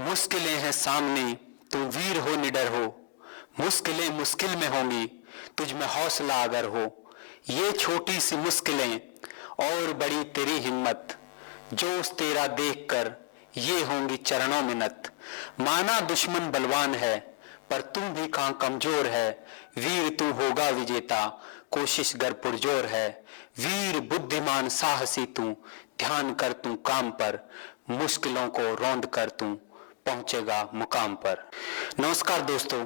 मुश्किलें हैं सामने, तुम वीर हो निडर हो। मुश्किलें मुश्किल में होंगी, तुझ में हौसला अगर हो। ये छोटी सी मुश्किलें और बड़ी तेरी हिम्मत, जोश तेरा देखकर ये होंगी चरणों में नत। माना दुश्मन बलवान है, पर तुम भी कमजोर है। वीर तू होगा विजेता, कोशिश गर पुरजोर है। वीर बुद्धिमान साहसी तू, ध्यान कर तू काम पर। मुश्किलों को रौंद कर तू पहुंचेगा मुकाम पर। नमस्कार दोस्तों,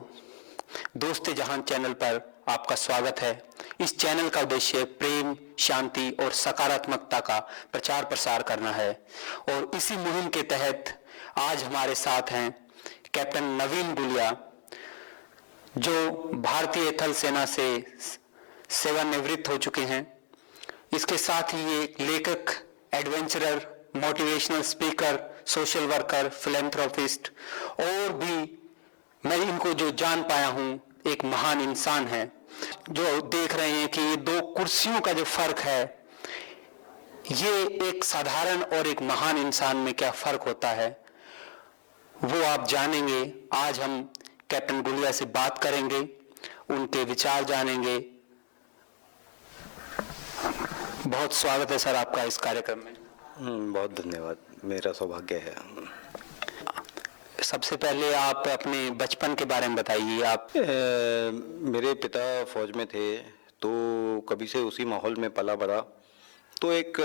दोस्ते जहान चैनल पर आपका स्वागत है। इस चैनल का उद्देश्य प्रेम, शांति और सकारात्मकता का प्रचार प्रसार करना है और इसी मुहिम के तहत आज हमारे साथ हैं कैप्टन नवीन गुलिया, जो भारतीय थल सेना से सेवानिवृत्त हो चुके हैं। इसके साथ ही ये लेखक, adventurer, motivational speaker, social worker, philanthropist और भी मैं इनको जो जान पाया हूं, एक महान इंसान है। जो देख रहे हैं कि ये दो कुर्सियों का जो फर्क है, ये एक साधारण और एक महान इंसान में क्या फर्क होता है, वो आप जानेंगे। आज हम कैप्टन गुलिया से बात करेंगे, उनके विचार जानेंगे। बहुत स्वागत है सर आपका इस कार्यक्रम में। बहुत धन्यवाद, मेरा सौभाग्य है। सबसे पहले आप अपने बचपन के बारे में बताइए। आप मेरे पिता फौज में थे, तो कभी से उसी माहौल में पला बड़ा, तो एक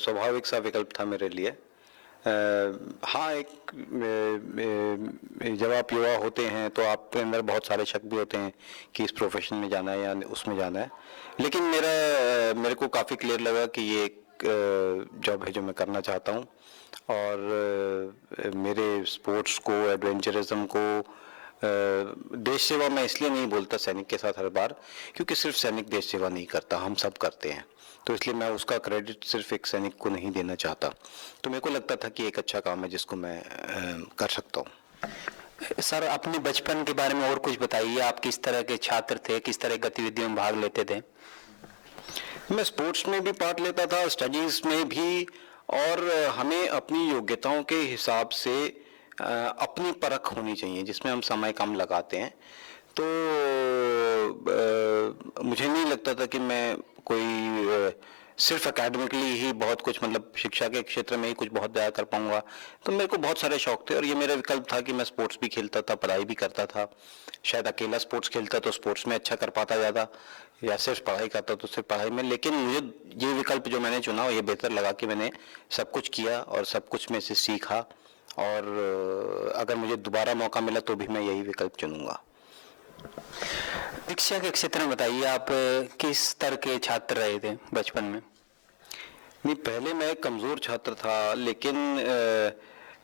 स्वाभाविक सा विकल्प था मेरे लिए। हाँ, जब आप युवा होते हैं तो आपके अंदर बहुत सारे शक भी होते हैं कि इस प्रोफेशन में जाना है या उसमें जाना है, लेकिन मेरे को काफ़ी क्लियर लगा कि ये एक जॉब है जो मैं करना चाहता हूँ। और मेरे स्पोर्ट्स को, एडवेंचरिज्म को, देश सेवा मैं इसलिए नहीं बोलता सैनिक के साथ हर बार, क्योंकि सिर्फ सैनिक देश सेवा नहीं करता, हम सब करते हैं। तो इसलिए मैं उसका क्रेडिट सिर्फ एक सैनिक को नहीं देना चाहता। तो मेरे को लगता था कि एक अच्छा काम है जिसको मैं कर सकता हूँ। सर, अपने बचपन के बारे में और कुछ बताइए। आप किस तरह के छात्र थे, किस तरह गतिविधियों में भाग लेते थे? मैं स्पोर्ट्स में भी पार्ट लेता था, स्टडीज़ में भी, और हमें अपनी योग्यताओं के हिसाब से अपनी परख होनी चाहिए जिसमें हम समय कम लगाते हैं। तो मुझे नहीं लगता था कि मैं कोई सिर्फ एकेडमिकली ही बहुत कुछ, मतलब शिक्षा के क्षेत्र में ही कुछ बहुत ज़्यादा कर पाऊंगा। तो मेरे को बहुत सारे शौक थे और ये मेरा विकल्प था कि मैं स्पोर्ट्स भी खेलता था, पढ़ाई भी करता था। शायद अकेला स्पोर्ट्स खेलता तो स्पोर्ट्स में अच्छा कर पाता ज़्यादा, या सिर्फ पढ़ाई करता तो सिर्फ पढ़ाई में। लेकिन मुझे ये विकल्प जो मैंने चुना ये बेहतर लगा कि मैंने सब कुछ किया और सब कुछ में से सीखा, और अगर मुझे दोबारा मौका मिला तो भी मैं यही विकल्प चुनूंगा। शिक्षा के क्षेत्र में बताइए, आप किस स्तर के छात्र रहे थे बचपन में? नहीं, पहले मैं एक कमज़ोर छात्र था, लेकिन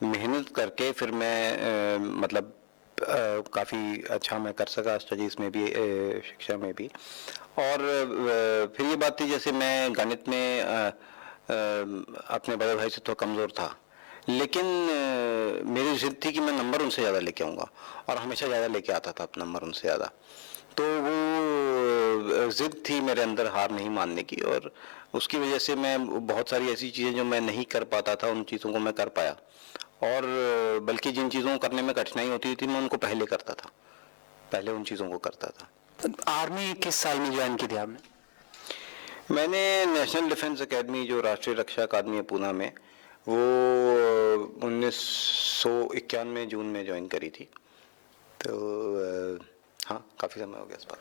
मेहनत करके फिर मैं मतलब काफ़ी अच्छा मैं कर सका स्टडीज़ में भी, शिक्षा में भी। और फिर ये बात थी, जैसे मैं गणित में अपने बड़े भाई से तो कमज़ोर था, लेकिन मेरी ज़िद थी कि मैं नंबर उनसे ज़्यादा लेके आऊँगा, और हमेशा ज़्यादा लेके आता था नंबर उनसे ज़्यादा। तो वो ज़िद थी मेरे अंदर हार नहीं मानने की, और उसकी वजह से मैं बहुत सारी ऐसी चीज़ें जो मैं नहीं कर पाता था उन चीज़ों को मैं कर पाया, और बल्कि जिन चीज़ों को करने में कठिनाई होती थी मैं उनको पहले करता था, पहले उन चीज़ों को करता था। आर्मी किस साल में ज्वाइन की थी आपने? मैंने नेशनल डिफेंस एकेडमी, जो राष्ट्रीय रक्षा अकादमी है पूना में, वो 1991 जून में ज्वाइन करी थी। तो हाँ, काफ़ी समय हो गया इस बात।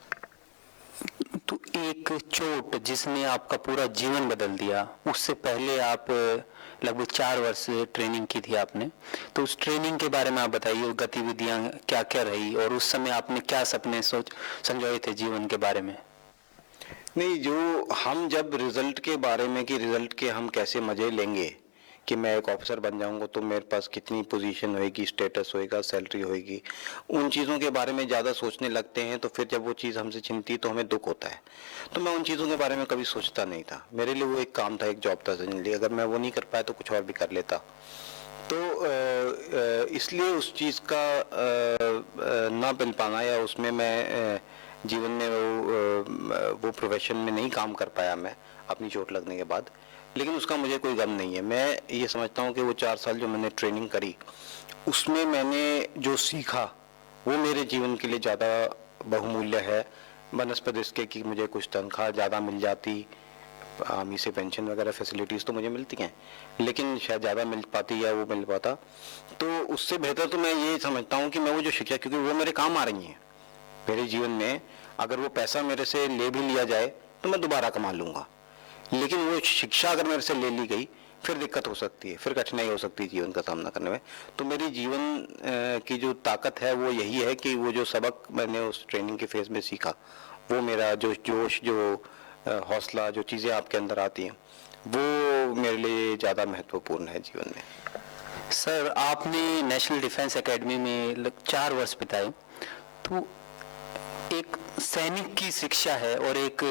तो एक चोट जिसने आपका पूरा जीवन बदल दिया, उससे पहले आप लगभग 4 वर्ष ट्रेनिंग की थी आपने, तो उस ट्रेनिंग के बारे में आप बताइए, गतिविधियां क्या क्या रही और उस समय आपने क्या सपने संजोए थे जीवन के बारे में? नहीं, जो हम जब रिजल्ट के बारे में कि रिजल्ट के हम कैसे मजे लेंगे, कि मैं एक ऑफिसर बन जाऊंगा तो मेरे पास कितनी पोजीशन होएगी, स्टेटस होएगा, सैलरी होएगी, उन चीज़ों के बारे में ज़्यादा सोचने लगते हैं, तो फिर जब वो चीज़ हमसे छिनती है तो हमें दुख होता है। तो मैं उन चीज़ों के बारे में कभी सोचता नहीं था। मेरे लिए वो एक काम था, एक जॉब था जनरली। अगर मैं वो नहीं कर पाया तो कुछ और भी कर लेता। तो इसलिए उस चीज़ का ना मिल पाना, या उसमें मैं जीवन में वो प्रोफेशन में नहीं काम कर पाया मैं अपनी चोट लगने के बाद, लेकिन उसका मुझे कोई गम नहीं है। मैं ये समझता हूँ कि वो 4 साल जो मैंने ट्रेनिंग करी, उसमें मैंने जो सीखा वो मेरे जीवन के लिए ज़्यादा बहुमूल्य है, बनस्पत इसके कि मुझे कुछ तनख्वाह ज़्यादा मिल जाती, आर्मी से पेंशन वगैरह फैसिलिटीज़ तो मुझे मिलती हैं, लेकिन शायद ज़्यादा मिल पाती या वो मिल पाता। तो उससे बेहतर तो मैं ये समझता हूँ कि मैं वो जो शिक्षा, क्योंकि वो मेरे काम आ रही हैं मेरे जीवन में, अगर वो पैसा मेरे से ले भी लिया जाए तो मैं दोबारा कमा लूँगा, लेकिन वो शिक्षा अगर मेरे से ले ली गई फिर दिक्कत हो सकती है, फिर कठिनाई हो सकती है जीवन का सामना करने में। तो मेरी जीवन की जो ताकत है वो यही है कि वो जो सबक मैंने उस ट्रेनिंग के फेज में सीखा, वो मेरा जो जोश, जो हौसला, जो चीज़ें आपके अंदर आती हैं, वो मेरे लिए ज़्यादा महत्वपूर्ण है जीवन में। सर, आपने नेशनल डिफेंस एकेडमी में 4 वर्ष बिताए, तो एक सैनिक की शिक्षा है और एक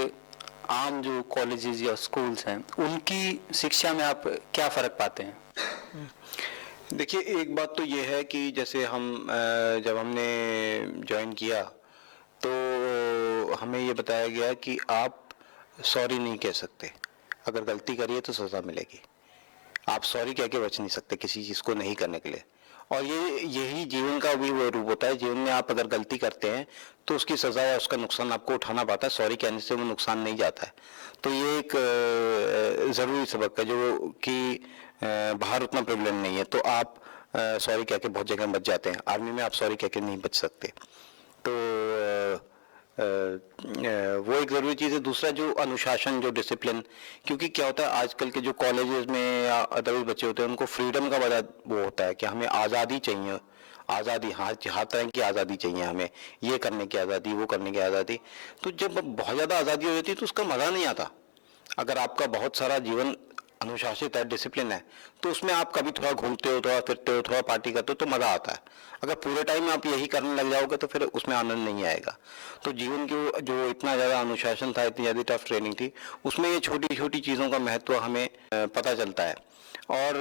आम जो कॉलेजेस या स्कूल्स हैं उनकी शिक्षा में आप क्या फ़र्क पाते हैं? देखिए, एक बात तो ये है कि जैसे हम जब हमने ज्वाइन किया तो हमें ये बताया गया कि आप सॉरी नहीं कह सकते, अगर गलती करिए तो सज़ा मिलेगी। आप सॉरी कह के बच नहीं सकते किसी चीज़ को नहीं करने के लिए, और यही जीवन का भी वो रूप होता है। जीवन में आप अगर गलती करते हैं तो उसकी सज़ा या उसका नुकसान आपको उठाना पड़ता है, सॉरी कहने से वो नुकसान नहीं जाता है। तो ये एक ज़रूरी सबक है, जो कि बाहर उतना प्रेवलेंट नहीं है। तो आप सॉरी कह के बहुत जगह बच जाते हैं, आर्मी में आप सॉरी कह के नहीं बच सकते। तो वो एक ज़रूरी चीज़ है। दूसरा, जो अनुशासन, जो डिसिप्लिन, क्योंकि क्या होता है आजकल के जो कॉलेजेस में या अदर बच्चे होते हैं उनको फ्रीडम का बड़ा वो होता है कि हमें आज़ादी चाहिए, आज़ादी, हर तरह की आज़ादी चाहिए हमें, ये करने की आज़ादी, वो करने की आज़ादी। तो जब बहुत ज़्यादा आज़ादी हो जाती है तो उसका मज़ा नहीं आता। अगर आपका बहुत सारा जीवन अनुशासित है, डिसिप्लिन है, तो उसमें आप कभी थोड़ा घूमते हो, थोड़ा फिरते हो, थोड़ा पार्टी करते हो तो मज़ा आता है। अगर पूरे टाइम आप यही करने लग जाओगे तो फिर उसमें आनंद नहीं आएगा। तो जीवन की जो इतना ज़्यादा अनुशासन था, इतनी ज़्यादा टफ ट्रेनिंग थी, उसमें ये छोटी छोटी चीज़ों का महत्व हमें पता चलता है। और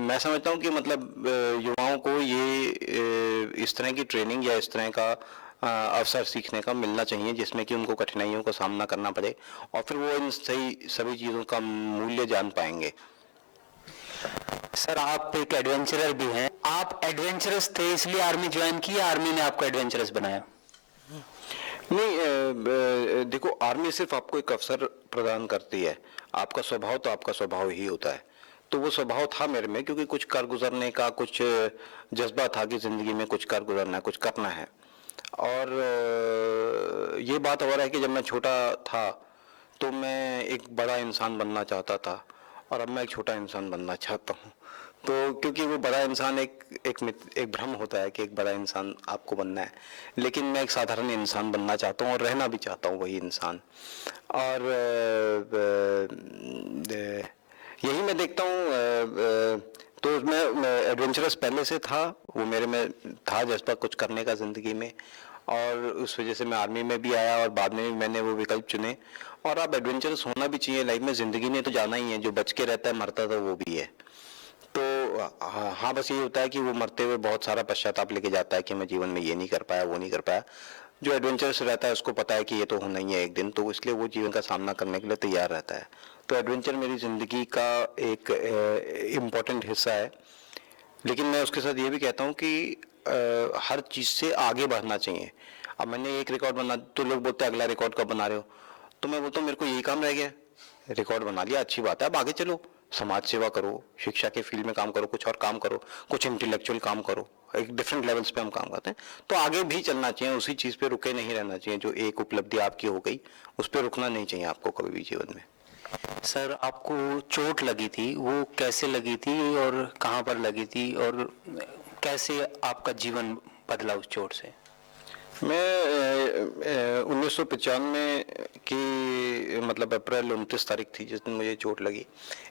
मैं समझता हूँ कि मतलब युवाओं को ये इस तरह की ट्रेनिंग या इस तरह का अवसर सीखने का मिलना चाहिए जिसमें कि उनको कठिनाइयों का सामना करना पड़े और फिर वो इन सभी चीज़ों का मूल्य जान पाएंगे। सर आप एक एडवेंचरर भी हैं, आप एडवेंचरस थे इसलिए आर्मी ज्वाइन की या आर्मी ने आपको एडवेंचरस बनाया? नहीं, देखो, आर्मी सिर्फ आपको एक अवसर प्रदान करती है, आपका स्वभाव तो आपका स्वभाव ही होता है। तो वो स्वभाव था मेरे में, क्योंकि कुछ कर गुजरने का कुछ जज्बा था कि जिंदगी में कुछ कर गुजरना है, कुछ करना है। और ये बात हो रहा है कि जब मैं छोटा था तो मैं एक बड़ा इंसान बनना चाहता था और अब मैं एक छोटा इंसान बनना चाहता हूँ। तो क्योंकि वो बड़ा इंसान एक भ्रम होता है कि एक बड़ा इंसान आपको बनना है, लेकिन मैं एक साधारण इंसान बनना चाहता हूँ और रहना भी चाहता हूँ वही इंसान। और यही मैं देखता हूँ। तो मैं एडवेंचरस पहले से था, वो मेरे में था जज्बा कुछ करने का ज़िंदगी में, और उस वजह से मैं आर्मी में भी आया और बाद में भी मैंने वो विकल्प चुने। और अब एडवेंचरस होना भी चाहिए लाइफ में, ज़िंदगी ने तो जाना ही है, जो बच के रहता है मरता तो वो भी है। तो हाँ, बस ये होता है कि वो मरते हुए बहुत सारा पश्चाताप लेके जाता है कि मैं जीवन में ये नहीं कर पाया, वो नहीं कर पाया। जो एडवेंचरस रहता है उसको पता है कि ये तो होना ही है एक दिन, तो इसलिए वो जीवन का सामना करने के लिए तैयार रहता है। तो एडवेंचर मेरी ज़िंदगी का एक इम्पॉर्टेंट हिस्सा है। लेकिन मैं उसके साथ ये भी कहता हूँ कि हर चीज़ से आगे बढ़ना चाहिए। अब मैंने एक रिकॉर्ड बना, तो लोग बोलते हैं अगला रिकॉर्ड कब बना रहे हो, तो मैं बोलता हूँ मेरे को यही काम रह गया, रिकॉर्ड बना लिया, अच्छी बात है, अब आगे चलो, समाज सेवा करो, शिक्षा के फील्ड में काम करो, कुछ और काम करो, कुछ इंटेलेक्चुअल काम करो, एक डिफरेंट लेवल्स पे हम काम करते हैं। तो आगे भी चलना चाहिए, उसी चीज़ पे रुके नहीं रहना चाहिए। जो एक उपलब्धि आपकी हो गई उस पर रुकना नहीं चाहिए आपको कभी भी जीवन में। सर आपको चोट लगी थी, वो कैसे लगी थी और कहाँ पर लगी थी और कैसे आपका जीवन बदला उस चोट से? मैं 1995 की मतलब अप्रैल 29 तारीख थी जिस दिन मुझे चोट लगी।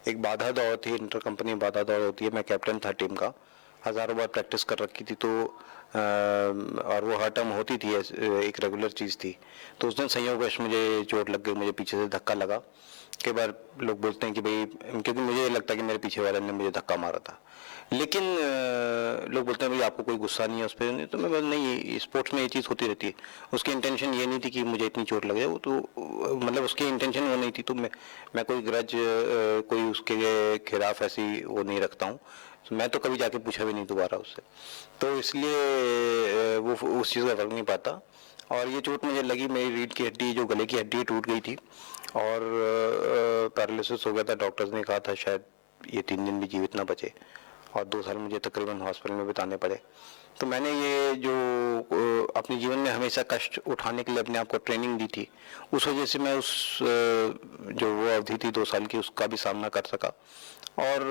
एक बाधा दौड़ थी, इंटर कंपनी बाधा दौड़ होती है, मैं कैप्टन था टीम का, हज़ारों बार प्रैक्टिस कर रखी थी, तो और वो हर टर्म होती थी, एक रेगुलर चीज़ थी। तो उस दिन संयोगवश मुझे चोट लग गई, मुझे पीछे से धक्का लगा। कई बार लोग बोलते हैं कि भाई, क्योंकि मुझे ये लगता है कि मेरे पीछे वाले ने मुझे धक्का मारा था, लेकिन लोग बोलते हैं भाई आपको कोई गुस्सा नहीं है उस पर, नहीं, तो मैं बोला नहीं, स्पोर्ट्स में ये चीज़ होती रहती है। उसकी इंटेंशन ये नहीं थी कि मुझे इतनी चोट लगे, वो तो मतलब उसकी इंटेंशन वो नहीं थी। तो मैं कोई ग्रज कोई उसके खिलाफ ऐसी वो नहीं रखता हूँ, तो मैं तो कभी जाके पूछा भी नहीं दोबारा उससे, तो इसलिए वो उस चीज़ का फर्क नहीं पाता। और ये चोट मुझे लगी, मेरी रीढ़ की हड्डी, जो गले की हड्डी टूट गई थी और पैरालिसिस हो गया था। डॉक्टर्स ने कहा था शायद ये 3 दिन भी जीवित ना बचे, और 2 साल मुझे तकरीबन हॉस्पिटल में बिताने पड़े। तो मैंने ये जो अपने जीवन में हमेशा कष्ट उठाने के लिए अपने आप को ट्रेनिंग दी थी, उस वजह से मैं उस जो वो अवधि थी 2 साल की, उसका भी सामना कर सका। और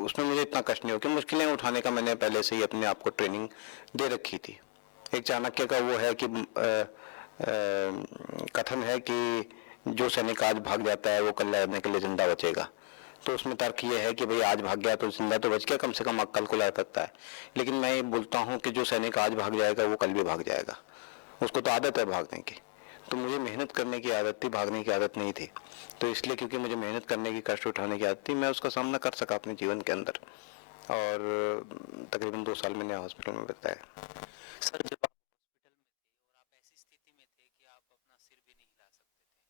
उसमें मुझे इतना कष्ट नहीं हो, कि मुश्किलें उठाने का मैंने पहले से ही अपने आप को ट्रेनिंग दे रखी थी। एक चाणक्य का वो है कि कथन है कि जो सैनिक आज भाग जाता है वो कल लड़ने के लिए जिंदा बचेगा। तो उसमें तर्क ये है कि भाई आज भाग गया तो जिंदा तो बच गया, कम से कम कल को लड़ सकता है। लेकिन मैं ये बोलता हूँ कि जो सैनिक आज भाग जाएगा वो कल भी भाग जाएगा, उसको तो आदत है भागने की। तो मुझे मेहनत करने की आदत थी, भागने की आदत नहीं थी। तो इसलिए क्योंकि मुझे मेहनत करने की, कष्ट उठाने की आदत थी, मैं उसका सामना कर सका अपने जीवन के अंदर। और तकरीबन 2 साल मैंने हॉस्पिटल में बिताया। सर जब आप हॉस्पिटल में थे और आप ऐसी स्थिति में थे कि आप अपना सिर भी नहीं हिला सकते थे,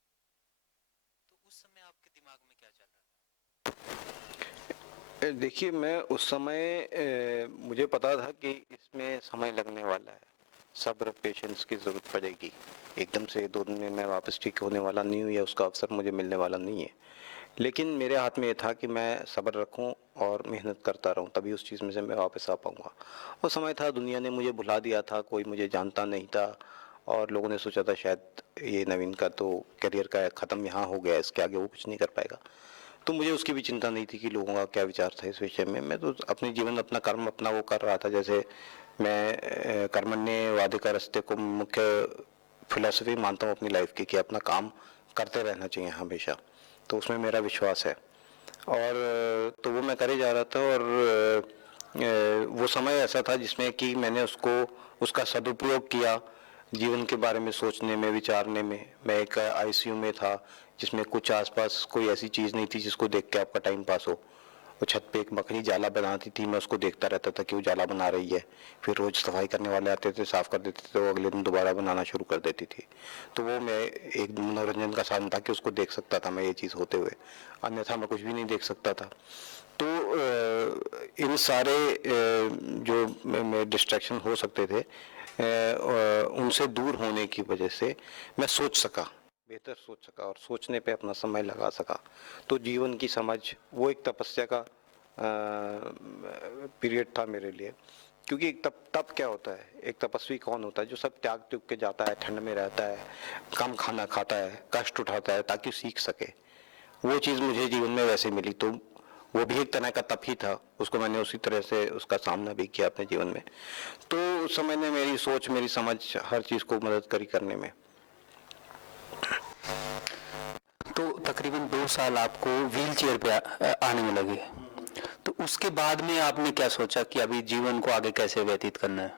तो उस समय आपके दिमाग में क्या चल रहा था? देखिए, मैं उस समय मुझे पता था कि इसमें समय लगने वाला है, सब्र पेशेंस की ज़रूरत पड़ेगी। एकदम से 2 दिन में मैं वापस ठीक होने वाला नहीं हूँ, या उसका अवसर मुझे मिलने वाला नहीं है। लेकिन मेरे हाथ में ये था कि मैं सब्र रखूं और मेहनत करता रहूं, तभी उस चीज़ में से मैं वापस आ पाऊंगा। वो समय था, दुनिया ने मुझे भुला दिया था, कोई मुझे जानता नहीं था, और लोगों ने सोचा था शायद ये नवीन का तो करियर का ख़त्म यहाँ हो गया, इसके आगे वो कुछ नहीं कर पाएगा। तो मुझे उसकी भी चिंता नहीं थी कि लोगों का क्या विचार था इस विषय में। मैं तो अपने जीवन, अपना कर्म, अपना वो कर रहा था। जैसे मैं कर्मण्येवाधिकार रास्ते को मुख्य फिलॉसफी मानता हूँ अपनी लाइफ की, कि अपना काम करते रहना चाहिए हमेशा। तो उसमें मेरा विश्वास है। और तो वो मैं करे जा रहा था, और वो समय ऐसा था जिसमें कि मैंने उसका सदुपयोग किया जीवन के बारे में सोचने में, विचारने में। मैं एक आईसीयू में था जिसमें कुछ आसपास कोई ऐसी चीज़ नहीं थी जिसको देख के आपका टाइम पास हो। वो छत पे एक बकरी जाला बनाती थी, मैं उसको देखता रहता था कि वो जाला बना रही है। फिर रोज सफाई करने वाले आते थे, साफ कर देते थे, वो अगले दिन दोबारा बनाना शुरू कर देती थी। तो वो मैं एक मनोरंजन का साधन था कि उसको देख सकता था मैं ये चीज़ होते हुए, अन्यथा मैं कुछ भी नहीं देख सकता था। तो इन सारे जो डिस्ट्रैक्शन हो सकते थे, उनसे दूर होने की वजह से मैं सोच सका, बेहतर सोच सका और सोचने पे अपना समय लगा सका। तो जीवन की समझ वो एक तपस्या का पीरियड था मेरे लिए। क्योंकि एक तप क्या होता है, एक तपस्वी कौन होता है? जो सब त्याग त्युग के जाता है, ठंड में रहता है, कम खाना खाता है, कष्ट उठाता है ताकि सीख सके। वो चीज़ मुझे जीवन में वैसे मिली, तो वो भी एक तरह का तप ही था। उसको मैंने उसी तरह से उसका सामना भी किया अपने जीवन में। तो उस समय ने मेरी सोच, मेरी समझ, हर चीज़ को मदद करी करने में। तो तकरीबन 2 साल आपको व्हील चेयर पे आने में लगे। तो उसके बाद में आपने क्या सोचा कि अभी जीवन को आगे कैसे व्यतीत करना है?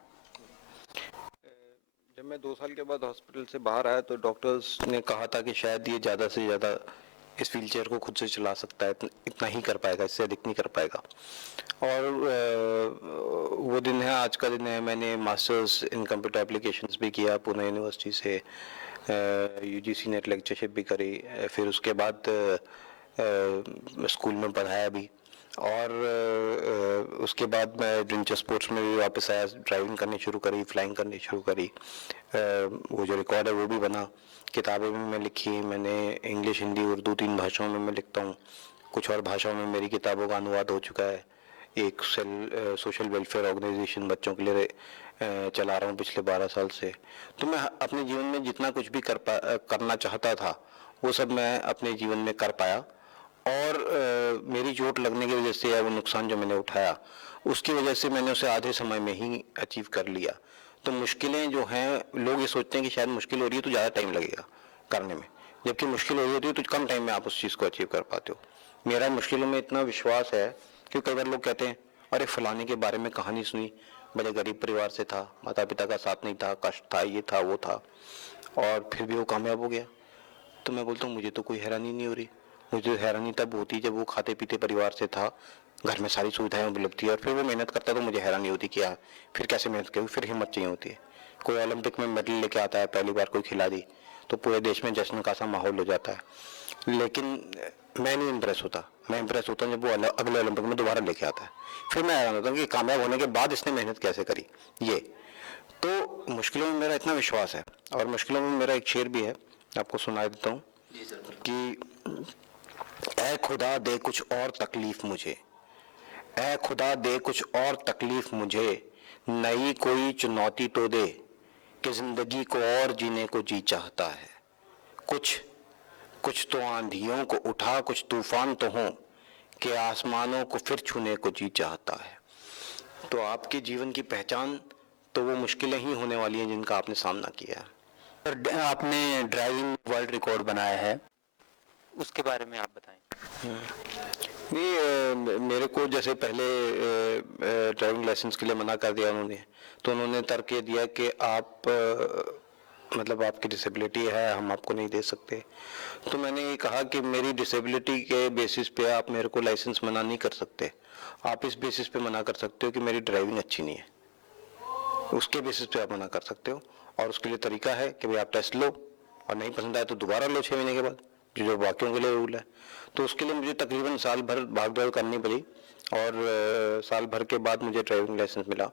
जब मैं 2 साल के बाद हॉस्पिटल से बाहर आया तो डॉक्टर्स ने कहा था कि शायद ये ज़्यादा से ज़्यादा इस व्हील चेयर को खुद से चला सकता है, इतना ही कर पाएगा, इससे अधिक नहीं कर पाएगा। और वो दिन है, आज का दिन है। मैंने मास्टर्स इन कंप्यूटर एप्लीकेशंस भी किया पुणे यूनिवर्सिटी से, यूजीसी नेट लेक्चरशिप भी करी, फिर उसके बाद स्कूल में पढ़ाया भी। और उसके बाद मैं एडवेंचर स्पोर्ट्स में भी वापस आया, ड्राइविंग करनी शुरू करी, फ्लाइंग करनी शुरू करी। वो जो रिकॉर्ड है वो भी बना, किताबें भी मैं लिखी। मैंने इंग्लिश, हिंदी, उर्दू 3 भाषाओं में मैं लिखता हूँ। कुछ और भाषाओं में मेरी किताबों का अनुवाद हो चुका है। एक सोशल वेलफेयर ऑर्गेनाइजेशन बच्चों के लिए चला रहा हूँ पिछले 12 साल से। तो मैं अपने जीवन में जितना कुछ भी करना चाहता था वो सब मैं अपने जीवन में कर पाया। और मेरी चोट लगने की वजह से या वो नुकसान जो मैंने उठाया उसकी वजह से मैंने उसे आधे समय में ही अचीव कर लिया। तो मुश्किलें जो हैं, लोग ये सोचते हैं कि शायद मुश्किल हो रही है तो ज़्यादा टाइम लगेगा करने में, जबकि मुश्किल हो रही होती है तो कम टाइम में आप उस चीज़ को अचीव कर पाते हो। मेरा मुश्किलों में इतना विश्वास है कि कई बार लोग कहते हैं, अरे फलाने के बारे में कहानी सुनी, बड़े गरीब परिवार से था, माता पिता का साथ नहीं था, कष्ट था, ये था वो था, और फिर भी वो कामयाब हो गया। तो मैं बोलता हूँ मुझे तो कोई हैरानी नहीं हो रही। मुझे हैरानी तब होती जब वो खाते पीते परिवार से था, घर में सारी सुविधाएं उपलब्ध थी, और फिर वो मेहनत करता तो मुझे हैरानी होती कि यार फिर कैसे मेहनत करी, फिर हिम्मत चाहिए होती है। कोई ओलंपिक में मेडल लेके आता है पहली बार कोई खिलाड़ी, तो पूरे देश में जश्न का सा माहौल हो जाता है। लेकिन मैं नहीं इम्प्रेस होता। मैं इम्प्रेस होता हूँ जब वो अगले ओलंपिक में दोबारा लेके आता है। फिर मैं हैरान होता हूँ कि कामयाब होने के बाद इसने मेहनत कैसे करी। ये तो मुश्किलों में मेरा इतना विश्वास है। और मुश्किलों में मेरा एक शेर भी है, आपको सुना देता हूँ कि ऐ खुदा दे कुछ और तकलीफ मुझे, ऐ खुदा दे कुछ और तकलीफ मुझे, नई कोई चुनौती तो दे कि जिंदगी को और जीने को जी चाहता है। कुछ कुछ तो आंधियों को उठा, कुछ तूफान तो हो कि आसमानों को फिर छूने को जी चाहता है। तो आपके जीवन की पहचान तो वो मुश्किलें ही होने वाली हैं जिनका आपने सामना किया है। और आपने ड्राइविंग वर्ल्ड रिकॉर्ड बनाया है, उसके बारे में आप बताएं। नहीं, मेरे को जैसे पहले ड्राइविंग लाइसेंस के लिए मना कर दिया उन्होंने, तो उन्होंने तर्क ये दिया कि आप मतलब आपकी डिसेबिलिटी है, हम आपको नहीं दे सकते। तो मैंने ये कहा कि मेरी डिसेबिलिटी के बेसिस पे आप मेरे को लाइसेंस मना नहीं कर सकते। आप इस बेसिस पे मना कर सकते हो कि मेरी ड्राइविंग अच्छी नहीं है, उसके बेसिस पे आप मना कर सकते हो। और उसके लिए तरीका है कि भाई आप टेस्ट लो, और नहीं पसंद आए तो दोबारा लो 6 महीने के बाद, जो बाकियों के लिए रूल है। तो उसके लिए मुझे तकरीबन साल भर भागदौड़ करनी पड़ी, और साल भर के बाद मुझे ड्राइविंग लाइसेंस मिला।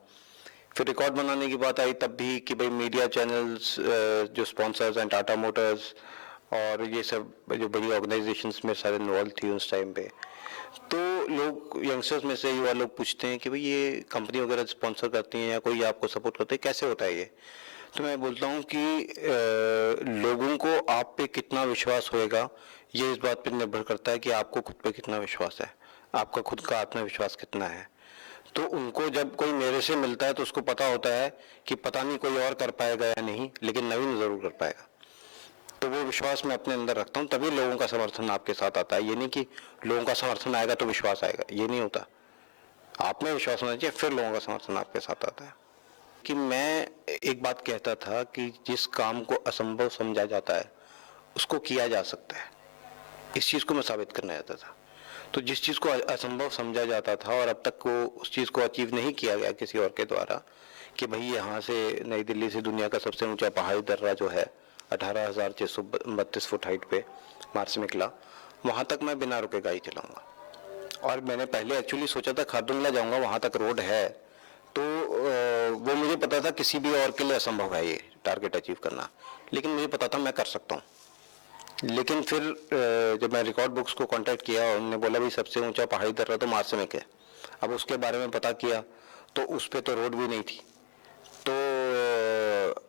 फिर रिकॉर्ड बनाने की बात आई तब भी कि भाई मीडिया चैनल्स, जो स्पॉन्सर्स हैं, टाटा मोटर्स और ये सब जो बड़ी ऑर्गेनाइजेशंस में सारे इन्वॉल्व थी उस टाइम पे, तो लोग, यंगस्टर्स में से युवा लोग पूछते हैं कि भाई ये कंपनी वगैरह स्पॉन्सर करती हैं या कोई आपको सपोर्ट करते हैं, कैसे होता है ये? तो मैं बोलता हूँ कि लोगों को आप पे कितना विश्वास होएगा ये इस बात पर निर्भर करता है कि आपको खुद पे कितना विश्वास है, आपका खुद का आत्मविश्वास कितना है। तो उनको जब कोई मेरे से मिलता है तो उसको पता होता है कि पता नहीं कोई और कर पाएगा या नहीं, लेकिन नवीन जरूर कर पाएगा। तो वो विश्वास मैं अपने अंदर रखता हूँ, तभी लोगों का समर्थन आपके साथ आता है। ये नहीं कि लोगों का समर्थन आएगा तो विश्वास आएगा, ये नहीं होता। आप में विश्वास होना चाहिए, फिर लोगों का समर्थन आपके साथ आता है। कि मैं एक बात कहता था कि जिस काम को असंभव समझा जाता है उसको किया जा सकता है, इस चीज़ को मैं साबित करना चाहता था। तो जिस चीज़ को असंभव समझा जाता था और अब तक वो उस चीज़ को अचीव नहीं किया गया किसी और के द्वारा, कि भाई यहाँ से नई दिल्ली से दुनिया का सबसे ऊंचा पहाड़ी दर्रा जो है 18,632 फुट हाइट पे मार्च में निकला, वहाँ तक मैं बिना रुके गाड़ी चलाऊंगा। और मैंने पहले एक्चुअली सोचा था खारदुंगला जाऊंगा, वहाँ तक रोड है, तो वो मुझे पता था किसी भी और के लिए असंभव है ये टारगेट अचीव करना, लेकिन मुझे पता था मैं कर सकता हूँ। लेकिन फिर जब मैं रिकॉर्ड बुक्स को कांटेक्ट किया, उन्होंने बोला भाई सबसे ऊंचा पहाड़ी दर्रा तो मार्समिक है। अब उसके बारे में पता किया तो उस पर तो रोड भी नहीं थी, तो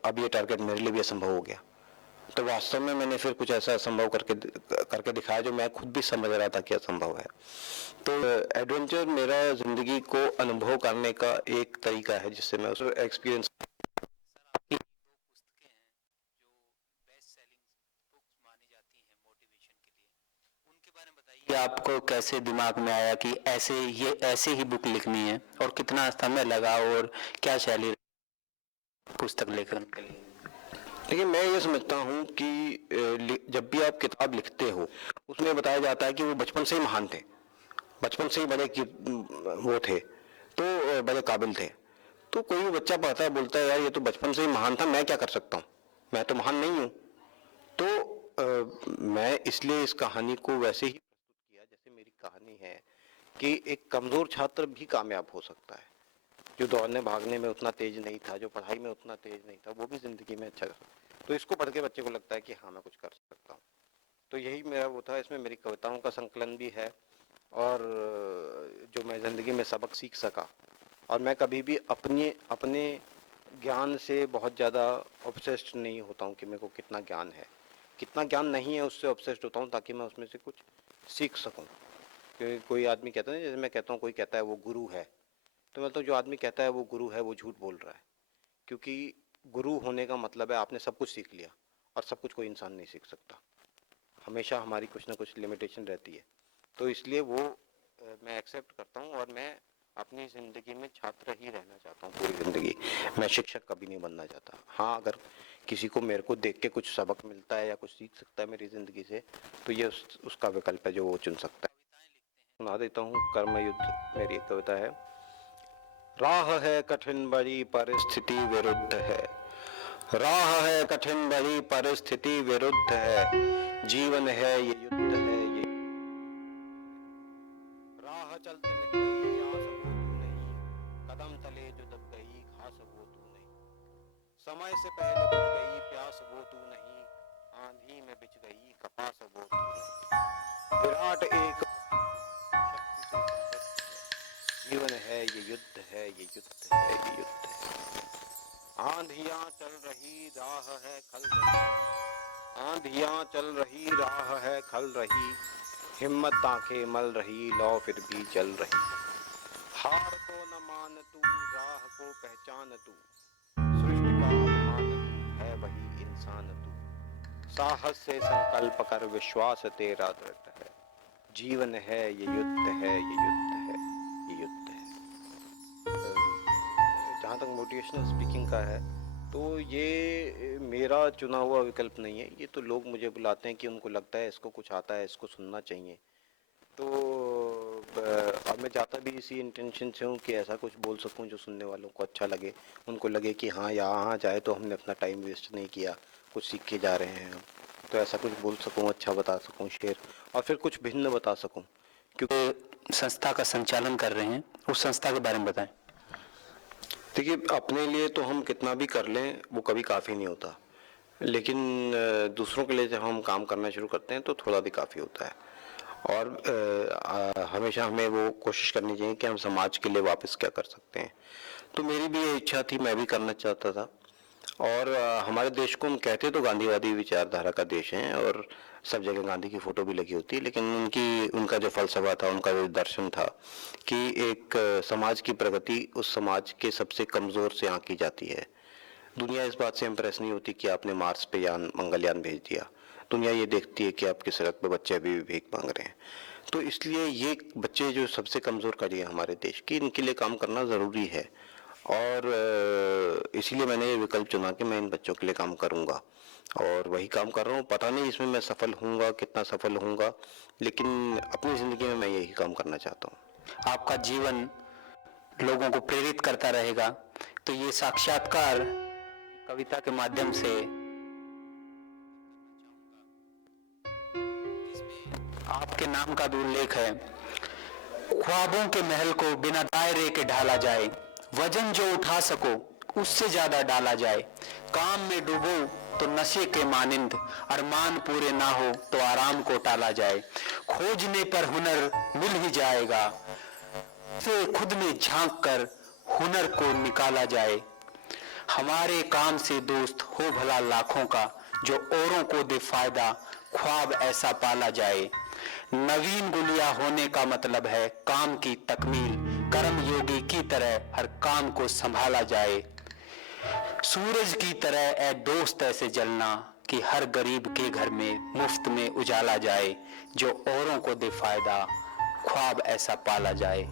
अब ये टारगेट मेरे लिए भी असंभव हो गया। तो वास्तव में मैंने फिर कुछ ऐसा असंभव करके दिखाया जो मैं खुद भी समझ रहा था कि असंभव है। तो एडवेंचर मेरा जिंदगी को अनुभव करने का एक तरीका है जिससे मैं उस एक्सपीरियंस। कि आपको कैसे दिमाग में आया कि ऐसे ही बुक लिखनी है, और कितना समय लगा और क्या शैली पुस्तक लेखन के लिए? देखिए, मैं ये समझता हूँ कि जब भी आप किताब लिखते हो उसमें बताया जाता है कि वो बचपन से ही महान थे, बचपन से ही बड़े वो थे, तो बड़े काबिल थे। तो कोई भी बच्चा पढ़ता है, बोलता है यार ये तो बचपन से ही महान था, मैं क्या कर सकता हूँ, मैं तो महान नहीं हूँ। तो मैं इसलिए इस कहानी को वैसे ही प्रस्तुत किया जैसे मेरी कहानी है, कि एक कमजोर छात्र भी कामयाब हो सकता है, जो दौड़ने भागने में उतना तेज नहीं था, जो पढ़ाई में उतना तेज नहीं था, वो भी जिंदगी में अच्छा कर सकता है। तो इसको पढ़ के बच्चे को लगता है कि हाँ मैं कुछ कर सकता हूँ। तो यही मेरा वो था। इसमें मेरी कविताओं का संकलन भी है, और जो मैं ज़िंदगी में सबक सीख सका। और मैं कभी भी अपने ज्ञान से बहुत ज़्यादा ऑब्सेस्ड नहीं होता हूँ कि मेरे को कितना ज्ञान है, कितना ज्ञान नहीं है उससे ऑब्सेस्ड होता हूँ, ताकि मैं उसमें से कुछ सीख सकूँ। क्योंकि कोई आदमी कहता है, जैसे मैं कहता हूँ कोई कहता है वो गुरु है, तो मैं तो जो आदमी कहता है वो गुरु है वो झूठ बोल रहा है। क्योंकि गुरु होने का मतलब है आपने सब कुछ सीख लिया, और सब कुछ कोई इंसान नहीं सीख सकता। हमेशा हमारी कुछ ना कुछ लिमिटेशन रहती है। तो इसलिए वो मैं एक्सेप्ट करता हूँ, और मैं अपनी ज़िंदगी में छात्र ही रहना चाहता हूँ पूरी ज़िंदगी। मैं शिक्षक कभी नहीं बनना चाहता। हाँ, अगर किसी को मेरे को देख के कुछ सबक मिलता है या कुछ सीख सकता है मेरी ज़िंदगी से, तो ये उसका विकल्प है जो वो चुन सकता है। सुना देता हूँ, कर्म युद्ध मेरी एक कविता है। राह है कठिन बड़ी परिस्थिति विरुद्ध है, राह है कठिन बड़ी परिस्थिति विरुद्ध है, जीवन है ये युद्ध है ये। राह चलते मिट गई आस वो तू नहीं, कदम तले जो दब गई घास वो तू नहीं, समय से पहले बुझ गई प्यास वो तू नहीं, आंधी में बिछ गई कपास वो तू नहीं। विराट एक जीवन है ये युद्ध है ये युद्ध है ये युद्ध है। आंधियां चल रही राह है खल रही, आंधियां चल रही राह है खल रही, हिम्मत आंखें मल रही लौ फिर भी चल रही। हार को न मान तू राह को पहचान तू, सृष्टि का अपमान तू है वही इंसान तू, साहस से संकल्प कर विश्वास तेरा दृढ़ है, जीवन है ये युद्ध है ये युद्ध है ये युद्ध है। जहाँ तक मोटिवेशनल स्पीकिंग का है, तो ये मेरा चुना हुआ विकल्प नहीं है। ये तो लोग मुझे बुलाते हैं कि उनको लगता है इसको कुछ आता है, इसको सुनना चाहिए। तो अब मैं जाता भी इसी इंटेंशन से हूँ कि ऐसा कुछ बोल सकूँ जो सुनने वालों को अच्छा लगे, उनको लगे कि हाँ यहाँ जाए तो हमने अपना टाइम वेस्ट नहीं किया, कुछ सीख के जा रहे हैं हम। तो ऐसा कुछ बोल सकूँ, अच्छा बता सकूँ शेर, और फिर कुछ भिन्न बता सकूँ। क्योंकि संस्था का संचालन कर रहे हैं, उस संस्था के बारे में बताएं। देखिए, अपने लिए तो हम कितना भी कर लें वो कभी काफ़ी नहीं होता, लेकिन दूसरों के लिए जब हम काम करना शुरू करते हैं तो थोड़ा भी काफ़ी होता है। और हमेशा हमें वो कोशिश करनी चाहिए कि हम समाज के लिए वापस क्या कर सकते हैं। तो मेरी भी ये इच्छा थी, मैं भी करना चाहता था। और हमारे देश को हम कहते तो गांधीवादी विचारधारा का देश है, और सब जगह गांधी की फोटो भी लगी होती है, लेकिन उनका जो फलसफा था, उनका जो दर्शन था कि एक समाज की प्रगति उस समाज के सबसे कमज़ोर से आंकी जाती है। दुनिया इस बात से इम्प्रेस नहीं होती कि आपने मार्स पे मंगलयान भेज दिया। दुनिया ये देखती है कि आपकी सड़क पे बच्चे अभी भी भीख मांग रहे हैं। तो इसलिए ये बच्चे जो सबसे कमज़ोर कड़ी है हमारे देश की, इनके लिए काम करना ज़रूरी है। और इसीलिए मैंने ये विकल्प चुना कि मैं इन बच्चों के लिए काम करूँगा, और वही काम कर रहा हूँ। पता नहीं इसमें मैं सफल होऊंगा, कितना सफल होऊंगा, लेकिन अपनी ज़िंदगी में मैं यही काम करना चाहता हूँ। आपका जीवन लोगों को प्रेरित करता रहेगा। तो ये साक्षात्कार कविता के माध्यम से आपके नाम का भी उल्लेख है। ख्वाबों के महल को बिना दायरे के ढाला जाए, वजन जो उठा सको उससे ज्यादा डाला जाए, काम में डूबो तो नशे के मानिंद, अरमान पूरे ना हो तो आराम को टाला जाए, खोजने पर हुनर मिल ही जाएगा, से खुद में झांक कर हुनर को निकाला जाए। हमारे काम से दोस्त हो भला लाखों का, जो औरों को दे फायदा, ख्वाब ऐसा पाला जाए। नवीन गुलिया होने का मतलब है काम की तकमील, कर्म योगी की तरह हर काम को संभाला जाए। सूरज की तरह ए दोस्त ऐसे जलना कि हर गरीब के घर में मुफ्त में उजाला जाए, जो औरों को दे फायदा, ख्वाब ऐसा पाला जाए।